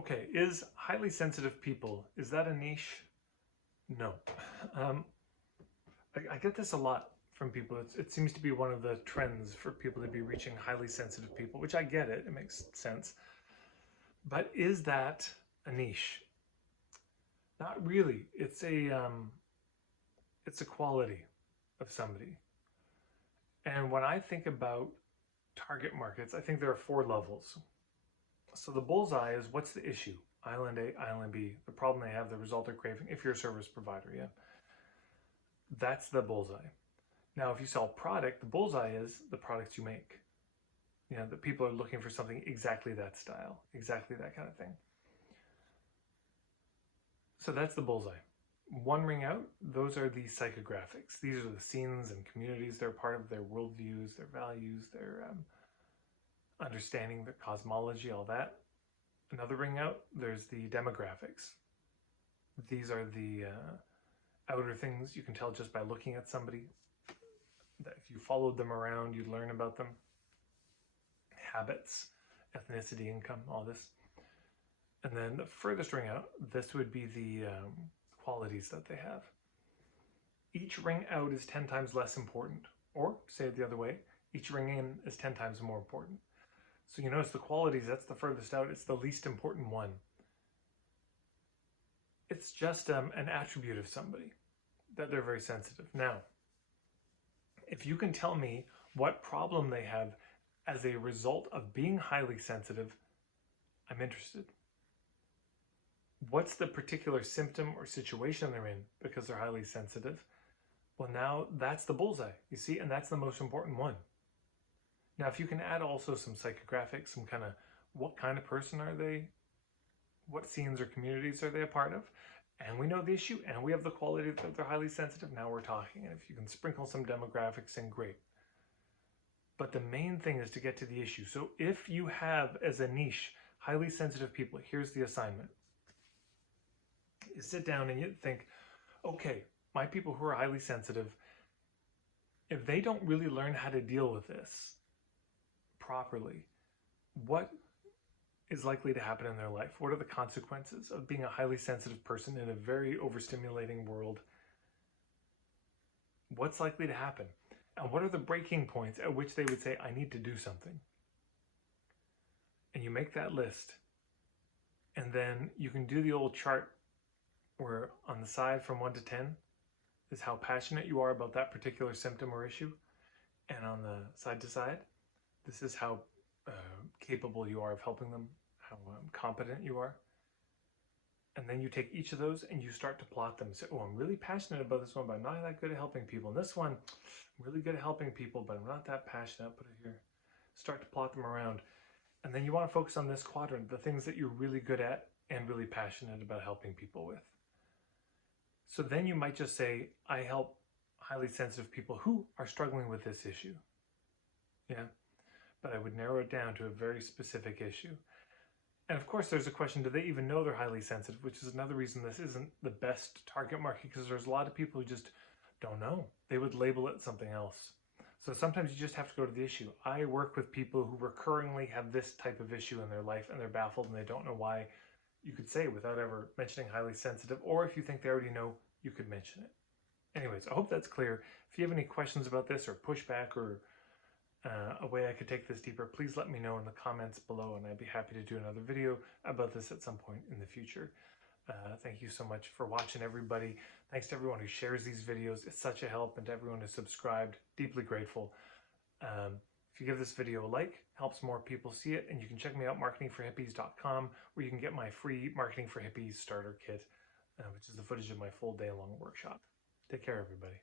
Okay, is highly sensitive people, is that a niche? No. Um, I get this a lot from people. It seems to be one of the trends for people to be reaching highly sensitive people, which I get it. It makes sense. But is that a niche? Not really. It's a quality of somebody. And when I think about target markets, I think there are four levels. So the bullseye is what's the issue? Island A, Island B, the problem they have, the result they're craving, if you're a service provider, yeah. That's the bullseye. Now, if you sell product, the bullseye is the products you make. You know, that people are looking for something exactly that style, exactly that kind of thing. So that's the bullseye. One ring out, those are the psychographics. These are the scenes and communities. They're part of their worldviews, their values, their understanding, their cosmology, all that. Another ring out, there's the demographics. These are the outer things you can tell just by looking at somebody. That if you followed them around, you'd learn about them. Habits, ethnicity, income, all this. And then the furthest ring out, this would be the qualities that they have. Each ring out is 10 times less important. Or, say it the other way, each ring in is 10 times more important. So you notice the qualities, that's the furthest out. It's the least important one. It's just an attribute of somebody that they're very sensitive. Now, if you can tell me what problem they have as a result of being highly sensitive, I'm interested. What's the particular symptom or situation they're in because they're highly sensitive? Well, now that's the bullseye, you see, and that's the most important one. Now, if you can add also some psychographics, some kind of what kind of person are they? What scenes or communities are they a part of? And we know the issue, and we have the quality that they're highly sensitive. Now we're talking. And if you can sprinkle some demographics in, great. But the main thing is to get to the issue. So if you have as a niche highly sensitive people, here's the assignment. You sit down and you think, okay, my people who are highly sensitive, if they don't really learn how to deal with this properly, what is likely to happen in their life? What are the consequences of being a highly sensitive person in a very overstimulating world? What's likely to happen? And what are the breaking points at which they would say, I need to do something? And you make that list. And then you can do the old chart where on the side from 1 to 10 is how passionate you are about that particular symptom or issue. And on the side to side, this is how capable you are of helping them, how competent you are. And then you take each of those and you start to plot them. Say, oh, I'm really passionate about this one, but I'm not that good at helping people. And this one, I'm really good at helping people, but I'm not that passionate. Put it here. Start to plot them around. And then you want to focus on this quadrant, the things that you're really good at and really passionate about helping people with. So then you might just say, I help highly sensitive people who are struggling with this issue. Yeah. But I would narrow it down to a very specific issue. And of course, there's a question, do they even know they're highly sensitive? Which is another reason this isn't the best target market, because there's a lot of people who just don't know. They would label it something else. So sometimes you just have to go to the issue. I work with people who recurringly have this type of issue in their life and they're baffled and they don't know why. You could say without ever mentioning highly sensitive, or if you think they already know, you could mention it. Anyways, I hope that's clear. If you have any questions about this or pushback or a way I could take this deeper, please let me know in the comments below and I'd be happy to do another video about this at some point in the future. Thank you so much for watching, everybody. Thanks to everyone who shares these videos. It's such a help, and to everyone who's subscribed, deeply grateful. If you give this video a like, helps more people see it, and you can check me out, marketingforhippies.com, where you can get my free Marketing for Hippies Starter Kit, which is the footage of my full day-long workshop. Take care, everybody.